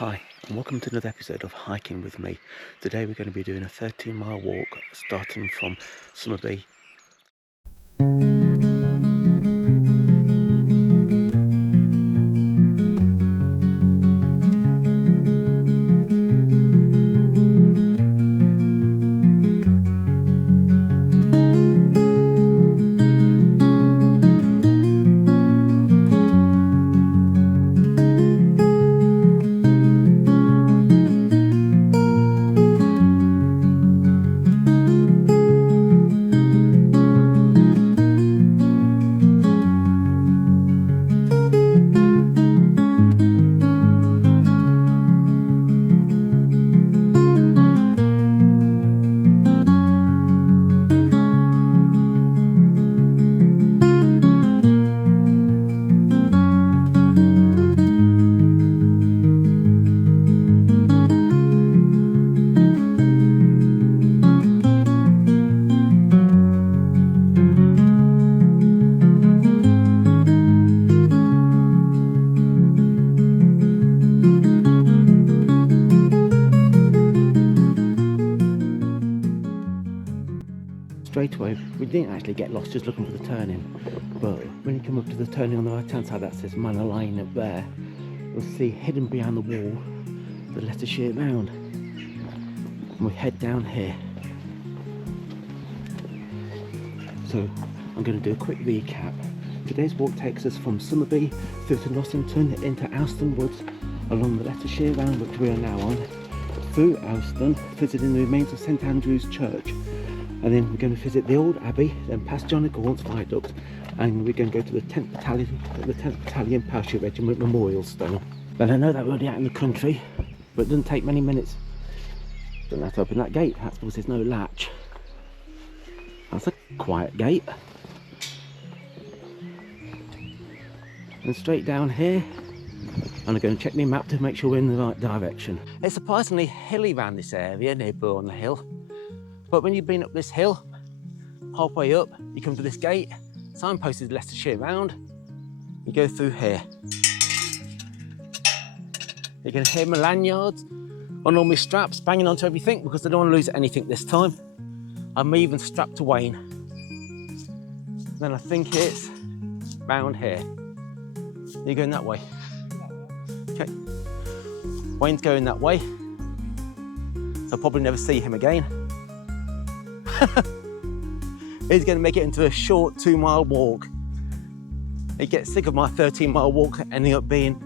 Hi, and welcome to another episode of Hiking with me. Today we're going to be doing a 13-mile walk starting from Somerby. Straight away, we didn't actually get lost just looking for the turning, but when you come up to the turning on the right hand side that says Manor Line up there, you'll see hidden behind the wall the Leicestershire Round, and we head down here. So I'm going to do a quick recap. Today's walk takes us from Somerby through to Nossington into Alston Woods along the Leicestershire Round, which we are now on, through Alston, visiting the remains of St Andrew's Church. And then we're going to visit the old Abbey, then past John of Gaunt's Viaduct, and we're going to go to the 10th Battalion Parachute Regiment Memorial Stone. Then I know that we're already out in the country, but it doesn't take many minutes. Don't have to open that gate, that's because there's no latch. That's a quiet gate. And straight down here, and I'm going to check my map to make sure we're in the right direction. It's surprisingly hilly around this area near Burrough on the hill. But when you've been up this hill, halfway up, you come to this gate, signpost is Leicestershire Round, you go through here. You can hear my lanyards on all my straps, banging onto everything because I don't want to lose anything this time. I'm even strapped to Wayne. Then I think it's round here. You're going that way. Okay. Wayne's going that way, so I'll probably never see him again. He's going to make it into a short 2-mile walk. He gets sick of my 13-mile walk ending up being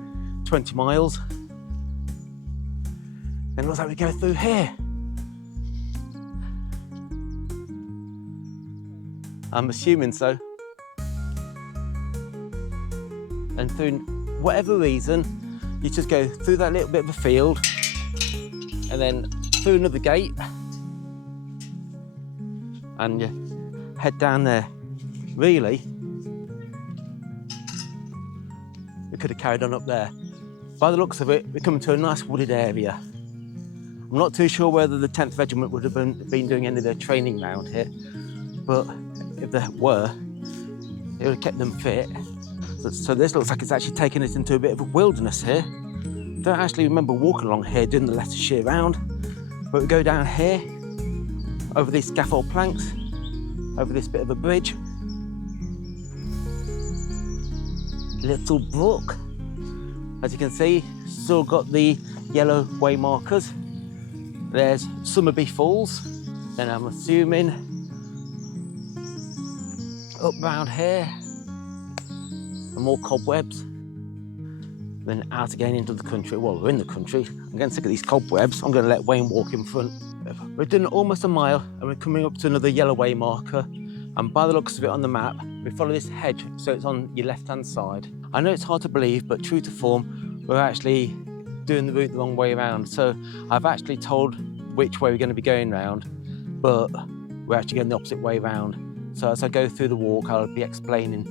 20 miles. Then looks like we go through here. I'm assuming so. And through whatever reason, you just go through that little bit of a field and then through another gate. And you head down there. Really, we could have carried on up there. By the looks of it, we're coming to a nice wooded area. I'm not too sure whether the 10th Regiment would have been doing any of their training round here, but if there were, it would have kept them fit. So this looks like it's actually taken us into a bit of a wilderness here. Don't actually remember walking along here doing the Leicestershire Round, but we go down here, over these scaffold planks, over this bit of a bridge. Little brook. As you can see, still got the yellow way markers. There's Somerby Falls. Then I'm assuming up round here, and more cobwebs. Then out again into the country. Well, we're in the country. I'm getting sick of these cobwebs. I'm going to let Wayne walk in front. We're doing almost a mile and we're coming up to another yellow way marker, and by the looks of it on the map, we follow this hedge so it's on your left hand side. I know it's hard to believe, but true to form, we're actually doing the route the wrong way around. So I've actually told which way we're going to be going round, but we're actually going the opposite way round. So as I go through the walk, I'll be explaining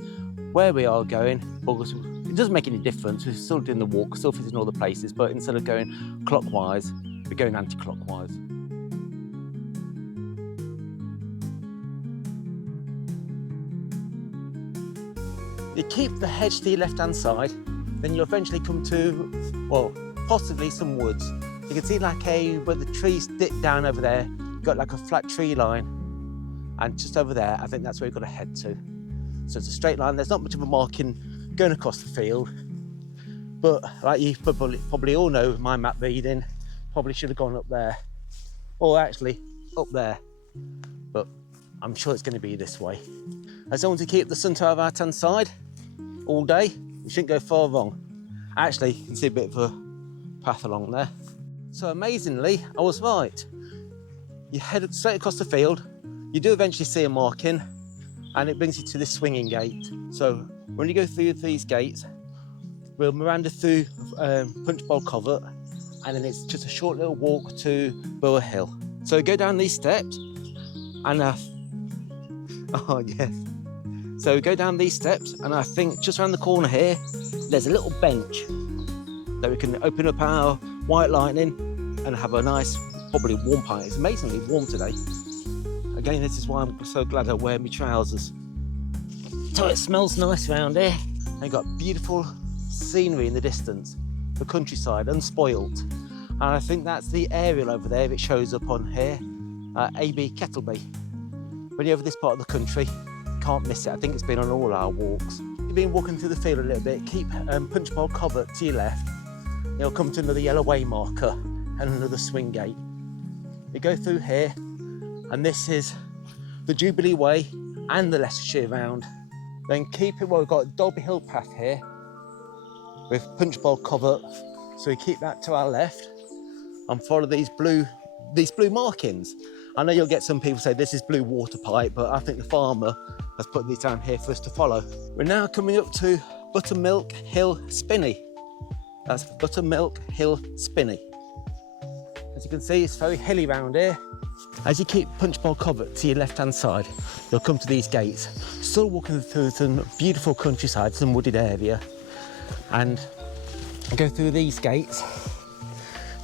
where we are going, because it doesn't make any difference. We're still doing the walk, still visiting all the places, but instead of going clockwise, we're going anti-clockwise. You keep the hedge to your left hand side, then you'll eventually come to, well, possibly some woods. You can see like where the trees dip down over there, you've got like a flat tree line, and just over there, I think that's where you've got to head to. So it's a straight line, there's not much of a marking going across the field, but like you probably all know with my map reading, probably should have gone up there, or actually up there, but I'm sure it's going to be this way. As long as you keep the sun to our right hand side all day, you shouldn't go far wrong. Actually, you can see a bit of a path along there. So amazingly, I was right. You head straight across the field, you do eventually see a marking, and it brings you to this swinging gate. So when you go through these gates, we'll meander through Punch Bowl Covert, and then it's just a short little walk to Burrough Hill. So go down these steps, and oh yes. So go down these steps, and I think just around the corner here, there's a little bench that we can open up our white lightning and have a nice, probably warm pint. It's amazingly warm today. Again, this is why I'm so glad I wear my trousers. So it smells nice around here. And you've got beautiful scenery in the distance, the countryside, unspoilt. And I think that's the aerial over there. It shows up on here, AB Kettleby. When you're over this part of the country, can't miss it. I think it's been on all our walks. You've been walking through the field a little bit, keep Punch Bowl Covert to your left. You'll come to another yellow way marker and another swing gate. You go through here, and this is the Jubilee Way and the Leicestershire Round. Then keep it, well, we've got Dolby Hill path here with Punch Bowl Covert, so we keep that to our left and follow these blue markings. I know you'll get some people say this is blue water pipe, but I think the farmer has put these down here for us to follow. We're now coming up to Buttermilk Hill Spinney. That's Buttermilk Hill Spinney. As you can see, it's very hilly round here. As you keep Punch Bowl Covert to your left-hand side, you'll come to these gates. Still walking through some beautiful countryside, some wooded area, and go through these gates.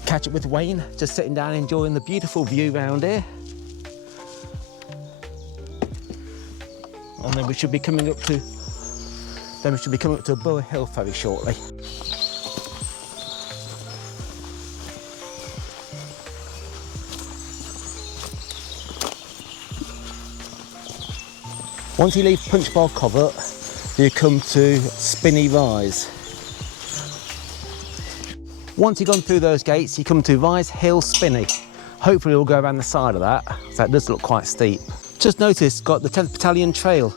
Catch up with Wayne, just sitting down enjoying the beautiful view round here. And then we should be coming up to Burrough Hill very shortly. Once you leave Punch Bowl Covert, you come to Spinney Rise. Once you've gone through those gates, you come to Rise Hill Spinney. Hopefully we'll go around the side of that, so that does look quite steep. Just noticed, got the 10th Battalion trail.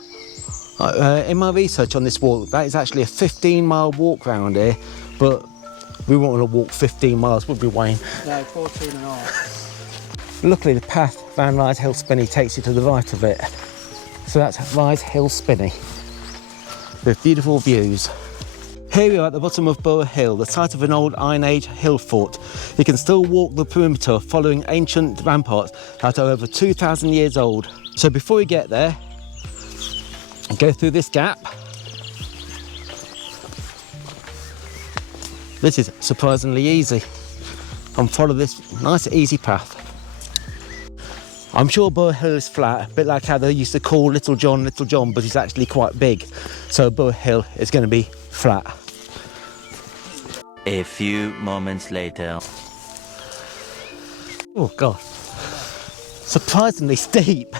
In my research on this walk, that is actually a 15-mile walk round here, but we won't want to walk 15 miles, would we, Wayne? No, 14 and a half. Luckily, the path around Rise Hill Spinney takes you to the right of it. So that's Rise Hill Spinney, with beautiful views. Here we are at the bottom of Burrough Hill, the site of an old Iron Age hill fort. You can still walk the perimeter following ancient ramparts that are over 2,000 years old. So before you get there, go through this gap. This is surprisingly easy, and follow this nice easy path. I'm sure Burrough Hill is flat, a bit like how they used to call Little John, but he's actually quite big. So Burrough Hill is going to be flat. A few moments later. Oh God, surprisingly steep.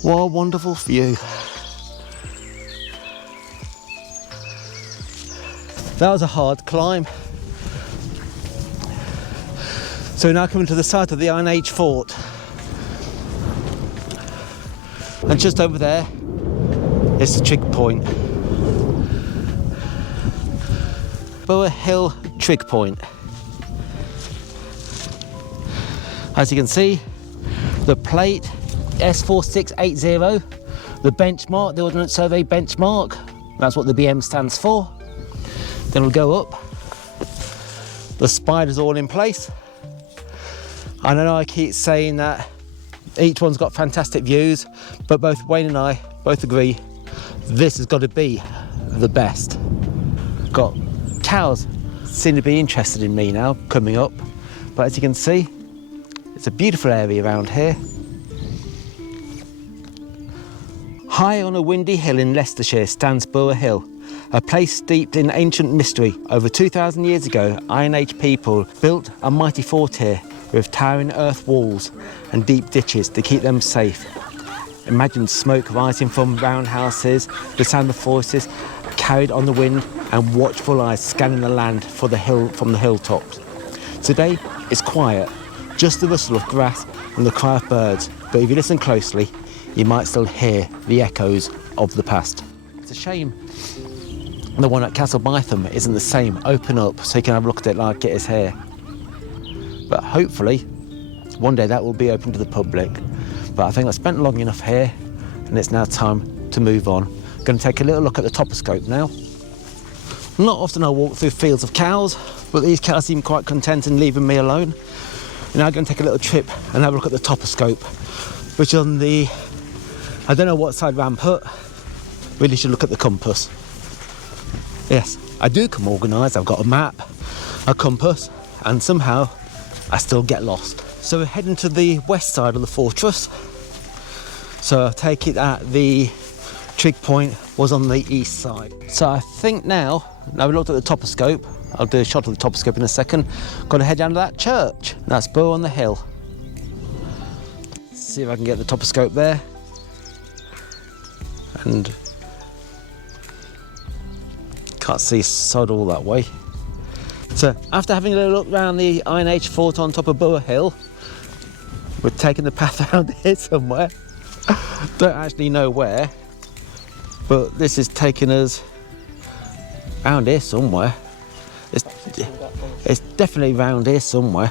What a wonderful view. That was a hard climb. So we're now coming to the site of the Iron Age fort. And just over there is the Trig point. Burrough Hill Trig point. As you can see, the plate S4680, the benchmark, the Ordnance Survey benchmark, that's what the BM stands for. Then we'll go up. The spiders all in place. I know I keep saying that each one's got fantastic views, but both Wayne and I both agree this has got to be the best. Got cows seem to be interested in me now coming up, but as you can see, it's a beautiful area around here. High on a windy hill in Leicestershire stands Burrough Hill, a place steeped in ancient mystery. Over 2,000 years ago, Iron Age people built a mighty fort here with towering earth walls and deep ditches to keep them safe. Imagine smoke rising from roundhouses, the sound of voices carried on the wind, and watchful eyes scanning the land from the hilltops. Today, it's quiet, just the rustle of grass and the cry of birds, but if you listen closely, you might still hear the echoes of the past. It's a shame the one at Castle Bytham isn't the same, open up so you can have a look at it like it is here. But hopefully, one day that will be open to the public. But I think I spent long enough here, and it's now time to move on. I'm going to take a little look at the toposcope now. Not often I walk through fields of cows, but these cows seem quite content in leaving me alone. And now I'm going to take a little trip and have a look at the toposcope, which on the, I don't know what side Ram put, really should look at the compass. Yes, I do come organised. I've got a map, a compass, and somehow I still get lost. So we're heading to the west side of the fortress. So I take it that the trig point was on the east side. So I think now we looked at the toposcope, I'll do a shot of the toposcope in a second. Got to head down to that church. That's Burrough on the hill. See if I can get the toposcope there. And can't see sod all that way. So after having a little look around the Iron Age fort on top of Burrough Hill, we're taking the path around here somewhere. Don't actually know where, but this is taking us around here somewhere. It's definitely around here somewhere.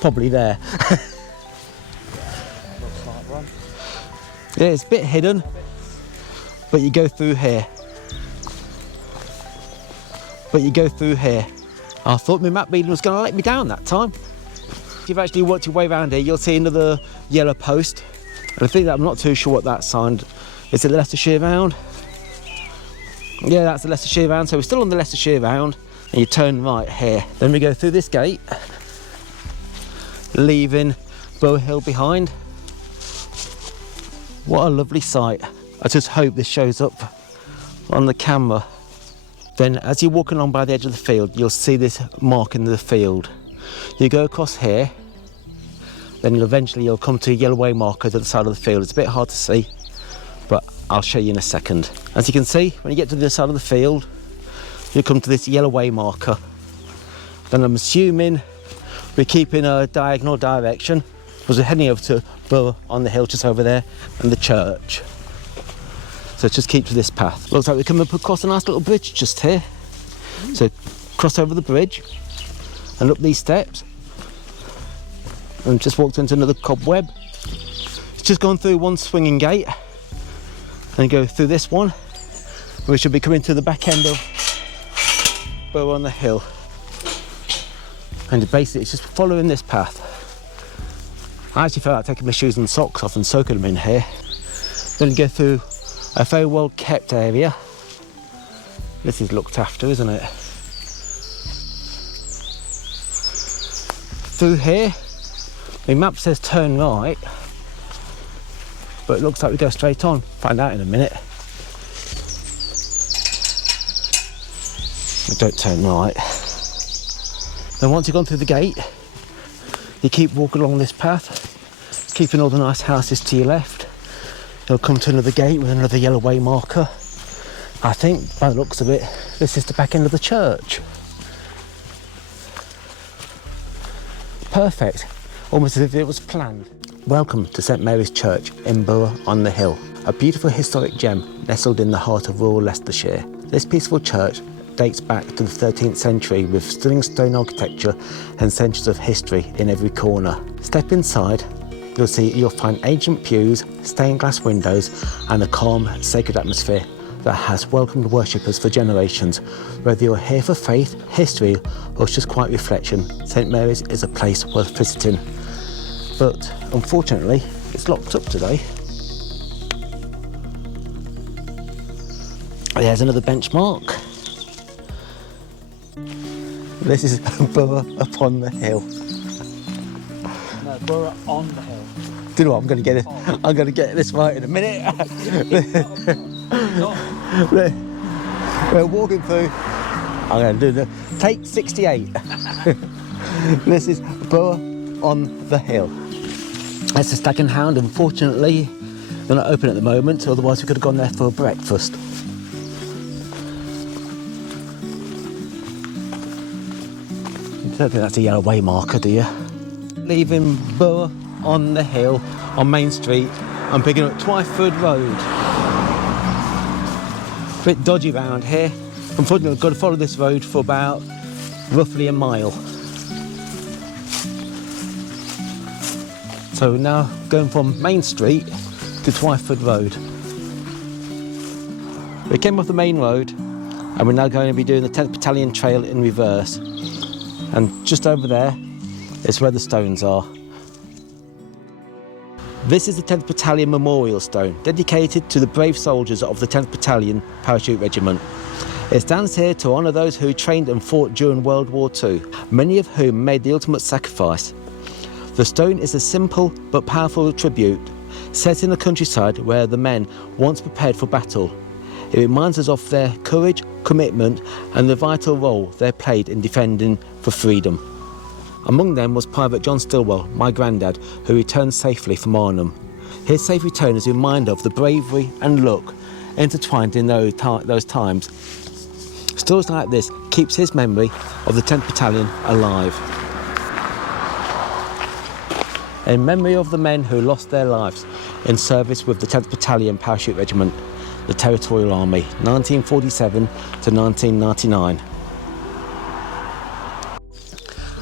Probably there. Yeah, it's a bit hidden, but you go through here. I thought my map reading was going to let me down that time. If you've actually worked your way around here, you'll see another yellow post. And I think that I'm not too sure what that sign is. It the Leicestershire Round? Yeah, that's the Leicestershire Round. So we're still on the Leicestershire Round, and you turn right here. Then we go through this gate, leaving Burrough Hill behind. What a lovely sight. I just hope this shows up on the camera. Then as you walk along by the edge of the field, you'll see this mark in the field. You go across here, then you'll come to a yellow way marker to the side of the field. It's a bit hard to see, but I'll show you in a second. As you can see, when you get to the side of the field, you come to this yellow way marker. Then I'm assuming we're keeping a diagonal direction, because we're heading over to Burrough on the hill just over there, and the church. So just keep to this path. Looks like we come up across a nice little bridge just here. So cross over the bridge and up these steps, and just walked into another cobweb. It's just gone through one swinging gate and go through this one. We should be coming to the back end of Burrough on the hill. And basically it's just following this path. I actually felt like taking my shoes and socks off and soaking them in here. Then go through a very well kept area. This is looked after, isn't it? Through here, the map says turn right, but it looks like we go straight on. Find out in a minute. We don't turn right. Then once you've gone through the gate, you keep walking along this path, keeping all the nice houses to your left. You'll come to another gate with another yellow way marker. I think, by the looks of it, this is the back end of the church. Perfect, almost as if it was planned. Welcome to St Mary's Church in Burrough on the Hill, a beautiful historic gem nestled in the heart of rural Leicestershire. This peaceful church dates back to the 13th century with stunning stone architecture and centuries of history in every corner. Step inside, you'll find ancient pews, stained glass windows, and a calm, sacred atmosphere that has welcomed worshippers for generations. Whether you're here for faith, history, or just quiet reflection, St Mary's is a place worth visiting. But unfortunately, it's locked up today. There's another benchmark. This is Burrough upon the hill. No, Burrough on the hill. Do you know what? I'm going to get it. I'm going to get this right in a minute. We're walking through. I'm going to do the take 68. This is Burrough on the hill. It's a Stag and Hound. Unfortunately, they're not open at the moment, otherwise we could have gone there for breakfast. You don't think that's a yellow way marker, do you? Leaving Burrough on the hill on Main Street, I'm picking up Twyford Road. A bit dodgy round here. Unfortunately, I've got to follow this road for about roughly a mile. So now going from Main Street to Twyford Road. We came off the main road and we're now going to be doing the 10th Battalion trail in reverse. And just over there is where the stones are. This is the 10th Battalion Memorial Stone, dedicated to the brave soldiers of the 10th Battalion Parachute Regiment. It stands here to honour those who trained and fought during World War II, many of whom made the ultimate sacrifice. The stone is a simple but powerful tribute, set in the countryside where the men once prepared for battle. It reminds us of their courage, commitment and the vital role they played in defending for freedom. Among them was Private John Stillwell, my granddad, who returned safely from Arnhem. His safe return is a reminder of the bravery and luck intertwined in those times. Stories like this keeps his memory of the 10th Battalion alive. In memory of the men who lost their lives in service with the 10th Battalion Parachute Regiment, the Territorial Army, 1947 to 1999.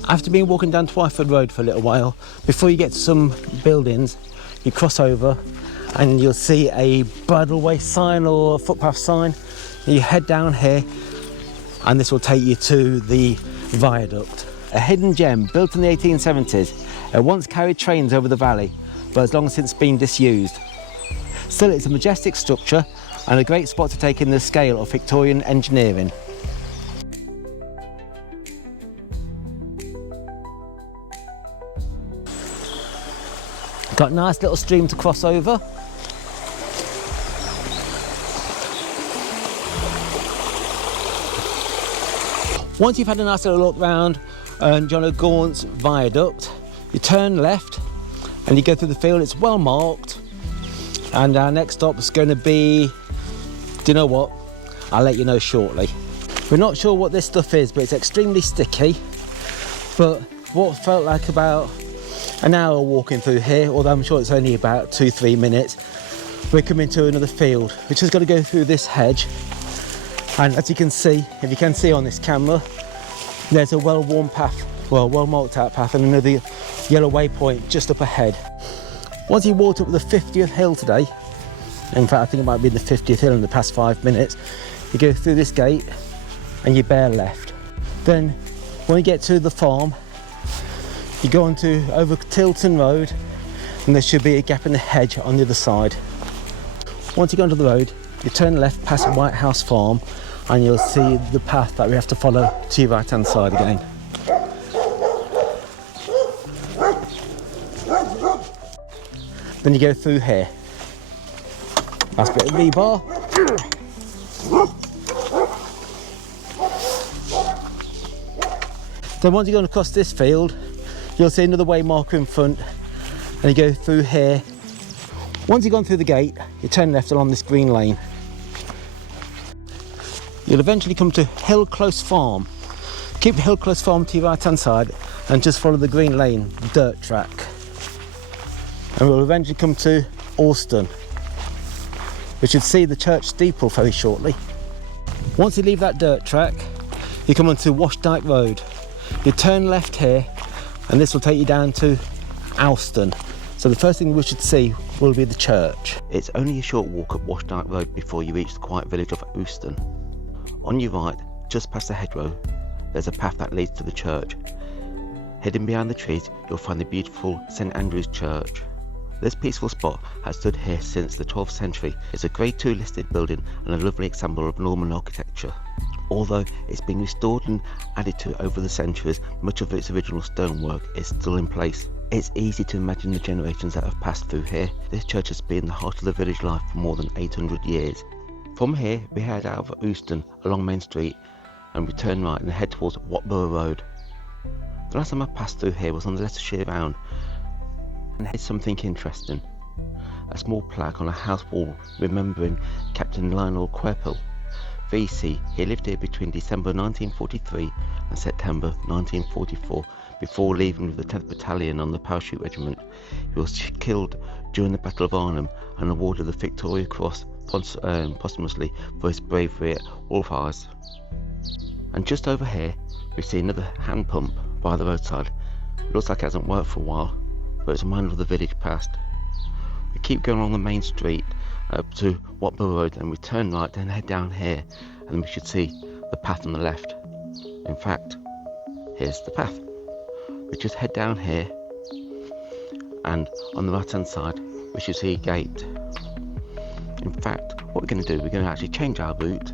After being walking down Twyford Road for a little while, before you get to some buildings, you cross over and you'll see a bridle way sign or a footpath sign. You head down here and this will take you to the Viaduct. A hidden gem built in the 1870s. It once carried trains over the valley, but has long since been disused. Still, it's a majestic structure and a great spot to take in the scale of Victorian engineering. Got a nice little stream to cross over. Once you've had a nice little look round John O'Gaunt's Viaduct, you turn left and you go through the field. It's well marked, and our next stop is going to be, do you know what? I'll let you know shortly. We're not sure what this stuff is, but it's extremely sticky. But what felt like about an hour walking through here, although I'm sure it's only about 2-3 minutes, we're coming to another field, which has got to go through this hedge. And as you can see, if you can see on this camera, there's a well-worn path, well marked out path, and another yellow waypoint just up ahead. Once you walked up the 50th hill today, in fact I think it might be the 50th hill in the past 5 minutes, you go through this gate and you bear left. Then when you get to the farm, you go on to over Tilton Road and there should be a gap in the hedge on the other side. Once you go onto the road, you turn left past White House Farm and you'll see the path that we have to follow to your right hand side again. Then you go through here. Nice bit of rebar. Then once you're going across this field, you'll see another way marker in front and you go through here. Once you've gone through the gate, you turn left along this green lane. You'll eventually come to Hill Close Farm. Keep Hill Close Farm to your right hand side and just follow the green lane, the dirt track. And we'll eventually come to Alston. We should see the church steeple very shortly. Once you leave that dirt track, you come onto Washdyke Road. You turn left here and this will take you down to Alston. So the first thing we should see will be the church. It's only a short walk up Washdyke Road before you reach the quiet village of Alston. On your right, just past the hedgerow, there's a path that leads to the church. Hidden behind the trees, you'll find the beautiful St Andrew's Church. This peaceful spot has stood here since the 12th century. It's a Grade II listed building and a lovely example of Norman architecture. Although it's been restored and added to over the centuries, much of its original stonework is still in place. It's easy to imagine the generations that have passed through here. This church has been the heart of the village life for more than 800 years. From here we head out of Euston along Main Street and we turn right and head towards Burrough Road. The last time I passed through here was on the Leicestershire Round, and here's something interesting. A small plaque on a house wall remembering Captain Lionel Quirple, VC. He lived here between December 1943 and September 1944 before leaving with the 10th Battalion on the Parachute Regiment. He was killed during the Battle of Arnhem and awarded the Victoria Cross posthumously for his bravery at all hours. And just over here we see another hand pump by the roadside. It looks like it hasn't worked for a while, but it's a reminder of the village past. We keep going along the main street up to Burrough Road and we turn right and head down here, and we should see the path on the left. In fact, here's the path. We just head down here and on the right hand side we should see a gate. In fact, what we're going to do, we're going to actually change our route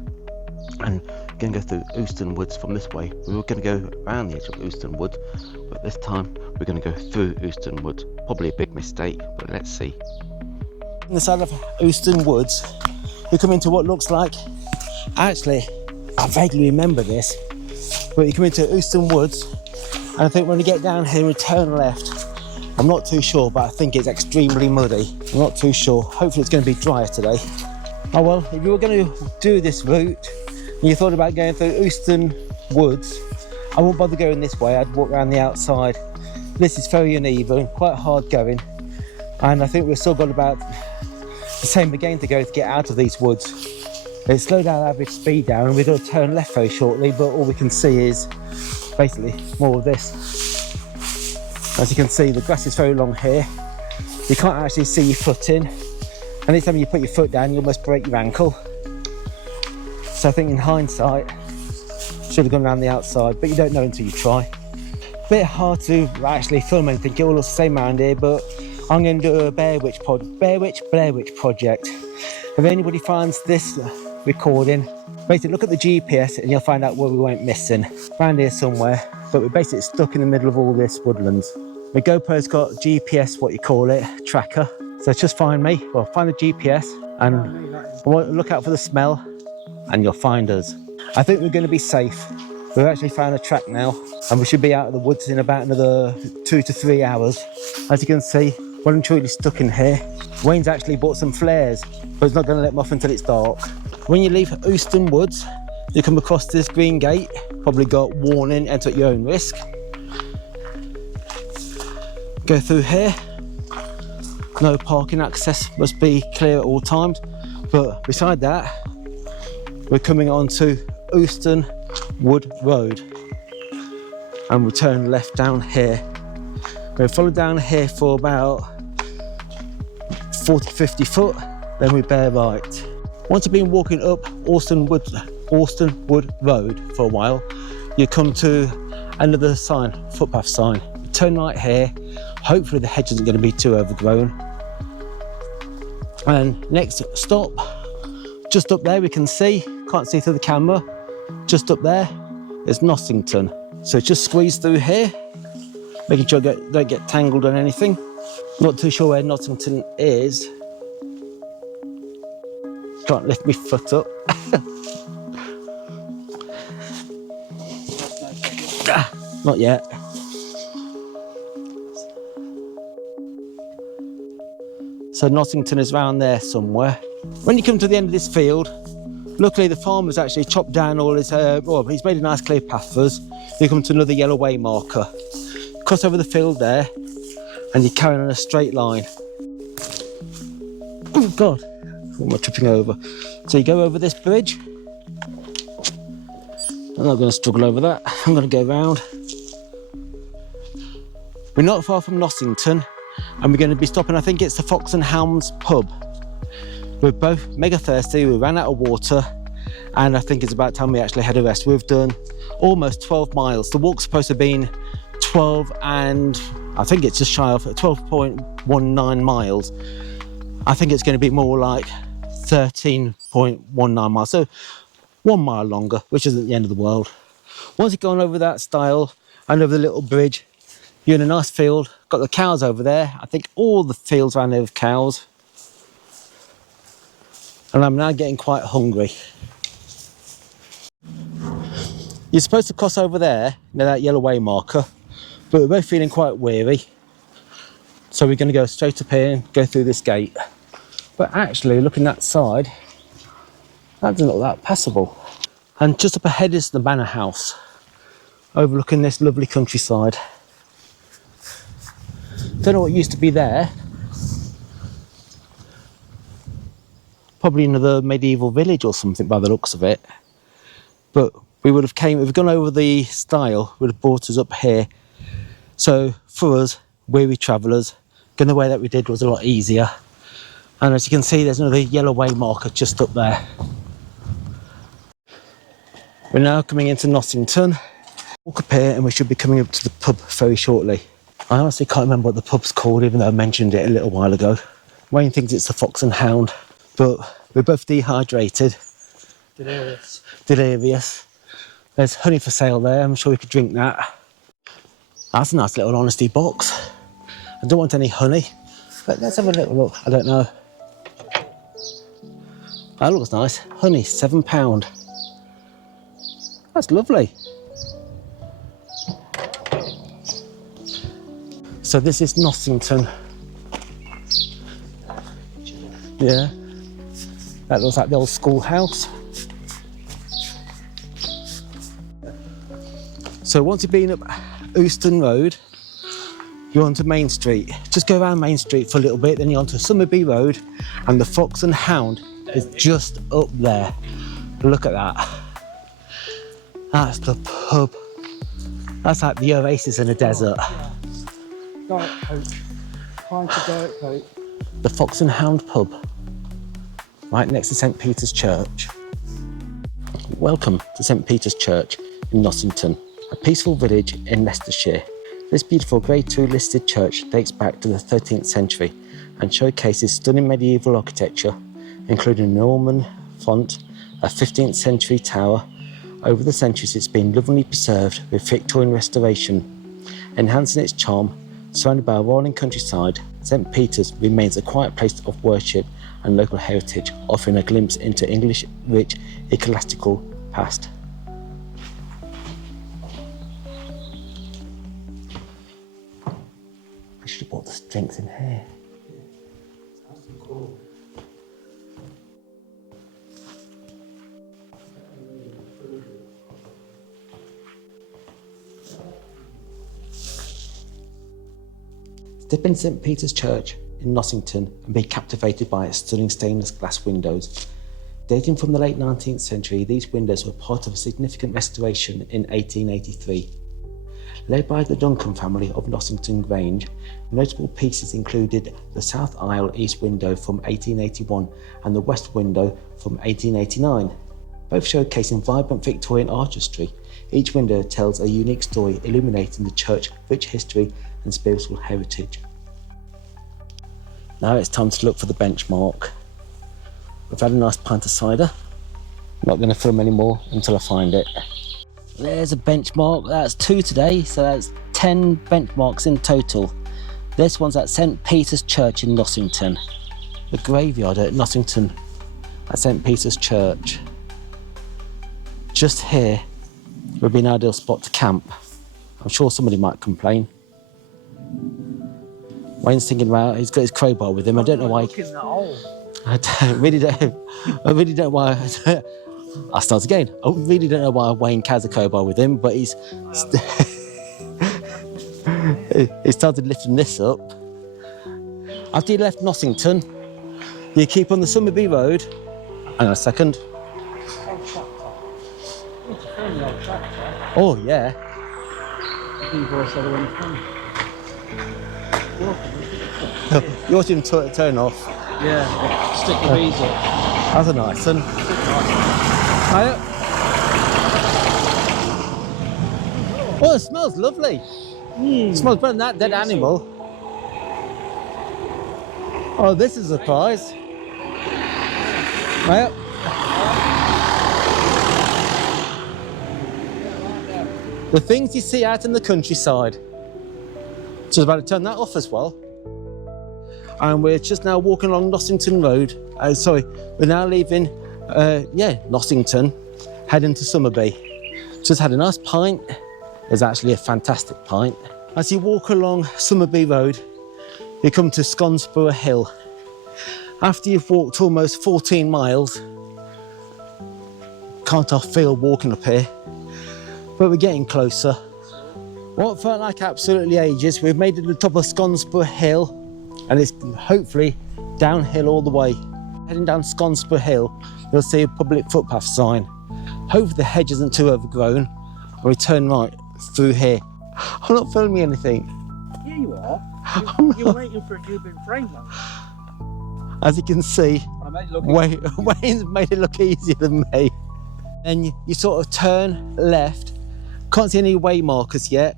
and we're going to go through Euston Woods from this way. We were going to go around the edge of Euston Woods, but this time we're going to go through Euston Woods. Probably a big mistake, but let's see. On the side of Euston Woods, we come into what looks like, actually, I vaguely remember this, but you come into Euston Woods, and I think when you get down here and turn left, I'm not too sure, but I think it's extremely muddy. I'm not too sure. Hopefully it's going to be drier today. Oh well, if you were going to do this route, and you thought about going through Euston Woods, I won't bother going this way. I'd walk around the outside. This is very uneven, quite hard going, and I think we've still got about the same again to go to get out of these woods. It's slowed our average speed down and we're going to turn left very shortly, but all we can see is basically more of this. As you can see, the grass is very long here. You can't actually see your foot in, and each time you put your foot down you almost break your ankle. So I think in hindsight should have gone around the outside, but you don't know until you try. Bit hard to actually film anything, it all looks the same around here, but I'm going to do a Blair Witch project. If anybody finds this recording, basically look at the GPS and you'll find out where we went missing. Around here somewhere, but we're basically stuck in the middle of all this woodlands. My GoPro's got GPS, what you call it, tracker. So just find me, well find the GPS and look out for the smell and you'll find us. I think we're going to be safe. We've actually found a track now and we should be out of the woods in about another 2 to 3 hours. As you can see, well and truly stuck in here. Wayne's actually bought some flares, but he's not going to let them off until it's dark. When you leave Euston Woods, you come across this green gate, probably got warning, enter at your own risk. Go through here. No parking access, must be clear at all times. But beside that, we're coming on to Euston Wood Road. And we'll turn left down here. We'll follow down here for about 40-50 foot, then we bear right. Once you've been walking up Austin Wood Road for a while, you come to another sign, footpath sign. Turn right here. Hopefully the hedge isn't going to be too overgrown. And next stop, just up there we can see, can't see through the camera, just up there is Nossington. So just squeeze through here, making sure I don't get tangled on anything. Not too sure where Nossington is. Can't lift my foot up. Not yet. So Nossington is around there somewhere. When you come to the end of this field, luckily the farmer's actually chopped down all his, he's made a nice clear path for us. You come to another yellow way marker. Cross over the field there, and you're carrying on a straight line. Oh God, what am I tripping over? So you go over this bridge. I'm not going to struggle over that. I'm going to go round. We're not far from Nossington, and we're going to be stopping, I think it's the Fox and Hounds pub. We're both mega thirsty, we ran out of water, and I think it's about time we actually had a rest. We've done almost 12 miles. The walk's supposed to have been 12 and I think it's just shy of 12.19 miles. I think it's going to be more like 13.19 miles. So 1 mile longer, which isn't the end of the world. Once you've gone over that stile and over the little bridge, you're in a nice field. Got the cows over there. I think all the fields around there have cows. And I'm now getting quite hungry. You're supposed to cross over there, near that yellow way marker, but we're both feeling quite weary. So we're going to go straight up here and go through this gate. But actually, looking that side, that doesn't look that passable. And just up ahead is the manor house, overlooking this lovely countryside. Don't know what used to be there. Probably another medieval village or something by the looks of it. But we would have if we'd gone over the stile, would have brought us up here. So for us, weary travellers, going the way that we did was a lot easier. And as you can see, there's another yellow way marker just up there. We're now coming into Nossington. Walk up here and we should be coming up to the pub very shortly. I honestly can't remember what the pub's called, even though I mentioned it a little while ago. Wayne thinks it's the Fox and Hound, but we're both dehydrated. Delirious. There's honey for sale there, I'm sure we could drink that. That's a nice little honesty box. I don't want any honey, but let's have a little look. I don't know. That looks nice. Honey, £7. That's lovely. So this is Nossington. Yeah. That looks like the old schoolhouse. So once you've been up Euston Road, you're onto Main Street. Just go around Main Street for a little bit, then you're onto Somerby Road, and the Fox and Hound is just up there. Look at that. That's the pub. That's like the oasis in a desert. Diet Coke. Pint of Diet Coke. The Fox and Hound pub, right next to St Peter's Church. Welcome to St Peter's Church in Nossington, a peaceful village in Leicestershire. This beautiful Grade II listed church dates back to the 13th century and showcases stunning medieval architecture, including a Norman font, a 15th century tower. Over the centuries it's been lovingly preserved with Victorian restoration, enhancing its charm. Surrounded by a rolling countryside, St Peter's remains a quiet place of worship and local heritage, offering a glimpse into English rich ecclesiastical past. I should have bought the drinks in here. That's cool. Step in St Peter's Church in Nossington and be captivated by its stunning stainless glass windows. Dating from the late 19th century, these windows were part of a significant restoration in 1883. Led by the Duncan family of Nossington Grange, notable pieces included the south aisle east window from 1881 and the west window from 1889, both showcasing vibrant Victorian artistry. Each window tells a unique story illuminating the church's rich history and spiritual heritage. Now it's time to look for the benchmark. We've had a nice pint of cider. I'm not going to film any more until I find it. There's a benchmark. That's 2 today, so that's 10 benchmarks in total. This one's at St Peter's Church in Nossington. The graveyard at Nossington at St Peter's Church. Just here would be an ideal spot to camp. I'm sure somebody might complain. Wayne's thinking about, he's got his crowbar with him. I don't know why. I really don't why. I'll start again. I really don't know why Wayne has a crowbar with him, but he's he started lifting this up. After you left Nossington, you keep on the Somerby Road. Hang on a second. Oh yeah. Yours didn't turn off. Yeah, stick the bees up. That's a nice one. Oh, it smells lovely. It smells better than that dead animal. Oh, this is a surprise. Right. The things you see out in the countryside. Just about to turn that off as well. And we're just now walking along Nossington Road sorry, we're now leaving, Nossington, heading to Somerby. Just had a nice pint. It was actually a fantastic pint. As you walk along Somerby Road, you come to Sconsborough Hill. After you've walked almost 14 miles, can't I feel walking up here, but we're getting closer. What felt like absolutely ages, we've made it to the top of Sconsborough Hill, and it's hopefully downhill all the way. Heading down Sconsborough Hill, you'll see a public footpath sign. Hopefully the hedge isn't too overgrown, and we turn right through here. I'm not filming anything. Here you are. You're waiting for a Jubilee frame though. As you can see, I made it look Wayne's made it look easier than me. And you sort of turn left. Can't see any way markers yet,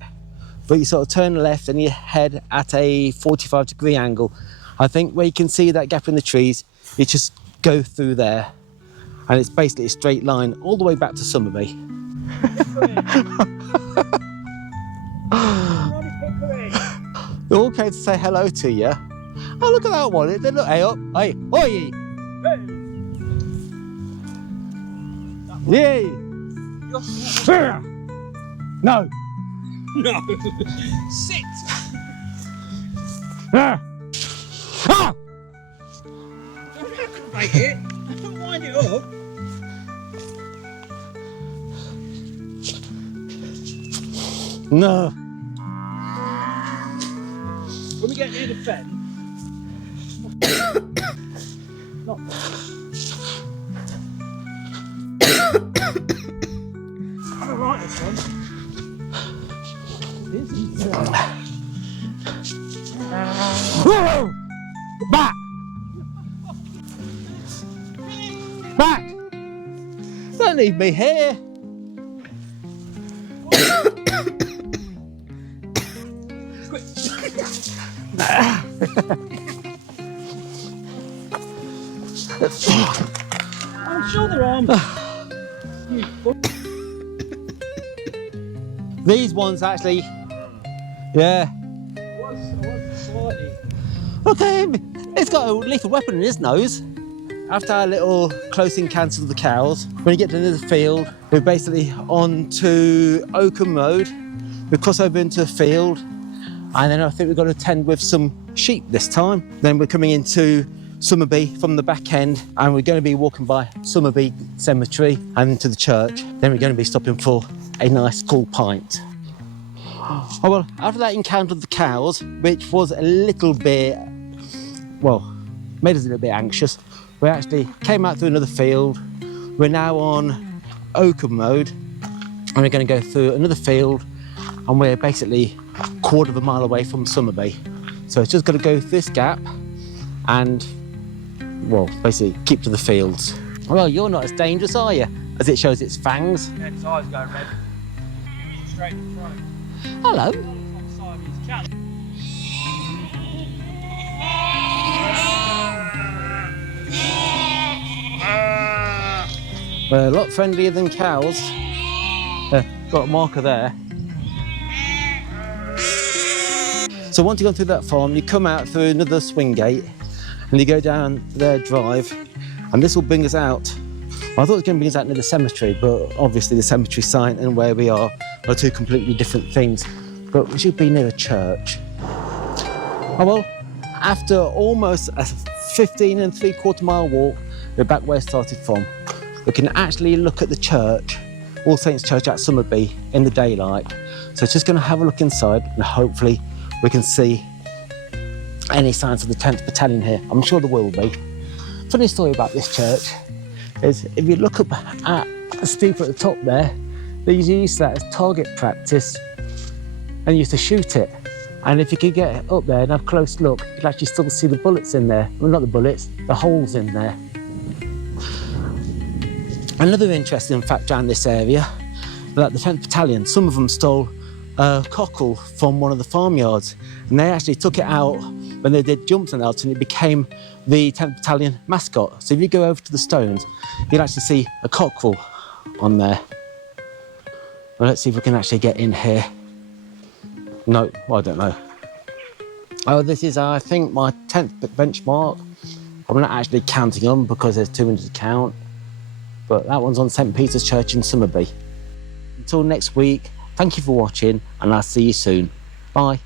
but you sort of turn left and you head at a 45-degree angle. I think where you can see that gap in the trees, you just go through there. And it's basically a straight line all the way back to Somerby. They're all came to say hello to you. Oh, look at that one. They look, hey up, hey, oi! Yay! No! No! Sit! Ah! Ah! Make it! Don't wind it up! No! When we get near the fence, not I don't like this one. This is Whoa! Back! Back! Don't leave me here! I'm sure they're on. These ones actually, yeah. I was slightly. Look at him, he's got a lethal weapon in his nose. After our little close encounter with the cows, when you get to the field, we're basically on to Oakham Road. We cross over into a field, and then I think we've got to tend with some sheep this time. Then we're coming into Somerby from the back end, and we're going to be walking by Somerby Cemetery and into the church. Then we're going to be stopping for a nice cool pint. Oh well, after that encounter with the cows, which was a little bit, well, made us a little bit anxious, we actually came out through another field. We're now on Oakham Road, and we're going to go through another field, and we're basically a quarter of a mile away from Somerby. So it's just got to go through this gap and, well, basically keep to the fields. Well, you're not as dangerous, are you? As it shows its fangs. Yeah, his eyes go red. Straight in front. Hello. We're a lot friendlier than cows. Got a marker there. So once you've gone through that farm, you come out through another swing gate and you go down their drive, and this will bring us out. I thought it was going to bring us out near the cemetery, but obviously the cemetery site and where we are two completely different things. But we should be near a church. Oh well, after almost a 15 3/4 mile walk, we're back where I started from. We can actually look at the church, All Saints Church at Somerby, in the daylight. So just going to have a look inside, and hopefully we can see any signs of the 10th Battalion here. I'm sure there will be. Funny story about this church is if you look up at the steeple at the top there, they used that as target practice and used to shoot it. And if you could get up there and have a close look, you'd actually still see the bullets in there. Well, not the bullets, the holes in there. Another interesting fact around this area, that the 10th Battalion, some of them stole a cockle from one of the farmyards, and they actually took it out when they did jumps and outs, and it became the 10th Battalion mascot. So if you go over to the stones, you'll actually see a cockerel on there. Well, let's see if we can actually get in here. No, well, I don't know. Oh, this is, I think, my 10th benchmark. I'm not actually counting them because there's too many to count, but that one's on St. Peter's Church in Somerby. Until next week, thank you for watching and I'll see you soon. Bye.